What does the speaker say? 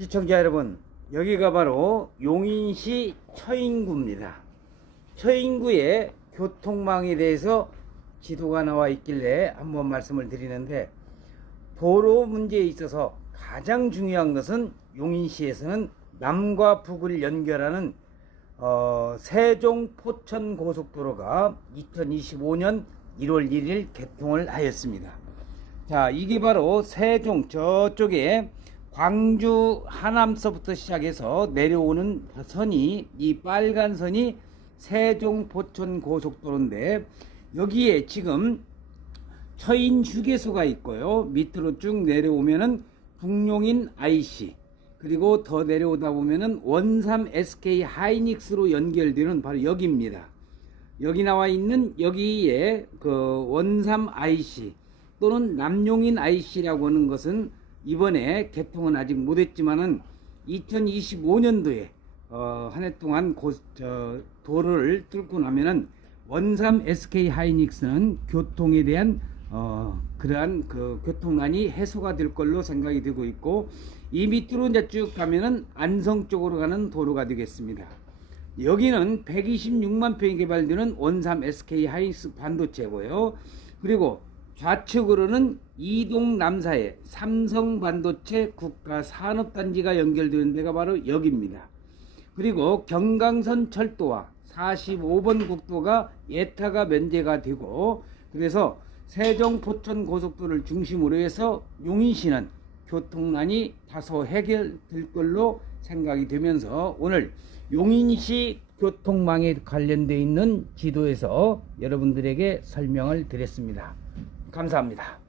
시청자 여러분, 여기가 바로 용인시 처인구입니다. 처인구의 교통망에 대해서 지도가 나와 있길래 한번 말씀을 드리는데 도로 문제에 있어서 가장 중요한 것은 용인시에서는 남과 북을 연결하는 어, 세종 포천 고속도로가 2025년 1월 1일 개통을 하였습니다. 자, 이게 바로 세종 저쪽에 광주 하남서부터 시작해서 내려오는 선이 이 빨간 선이 세종 포천 고속도로인데 여기에 지금 처인 휴게소가 있고요. 밑으로 쭉 내려오면은 북용인 IC 그리고 더 내려오다 보면은 원삼 SK 하이닉스로 연결되는 바로 여기입니다. 여기 나와 있는 여기에 그 원삼 IC 또는 남용인 IC라고 하는 것은 이번에 개통은 아직 못했지만은 2025년도에 어, 한 해 동안 고, 저, 도로를 뚫고 나면은 원삼 SK 하이닉스는 교통에 대한 어, 그러한 그 교통난이 해소가 될 걸로 생각이 되고 있고 이 밑으로 이제 쭉 가면은 안성 쪽으로 가는 도로가 되겠습니다. 여기는 126만 평이 개발되는 원삼 SK 하이닉스 반도체고요. 그리고 좌측으로는 이동 남사의 삼성 반도체 국가 산업단지가 연결되는 데가 바로 여기입니다. 그리고 경강선 철도와 45번 국도가 예타가 면제가 되고 그래서 세종 포천 고속도로를 중심으로 해서 용인시는 교통난이 다소 해결될 걸로 생각이 되면서 오늘 용인시 교통망에 관련되어 있는 지도에서 여러분들에게 설명을 드렸습니다. 감사합니다.